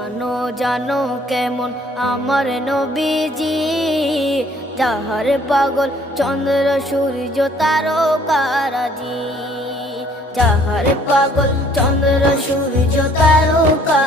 জানো জানো কেমন আমার নবীজি, যাহার পাগল চন্দ্র সূর্য তারকারাজি, যাহার পাগল চন্দ্র সূর্য তারকা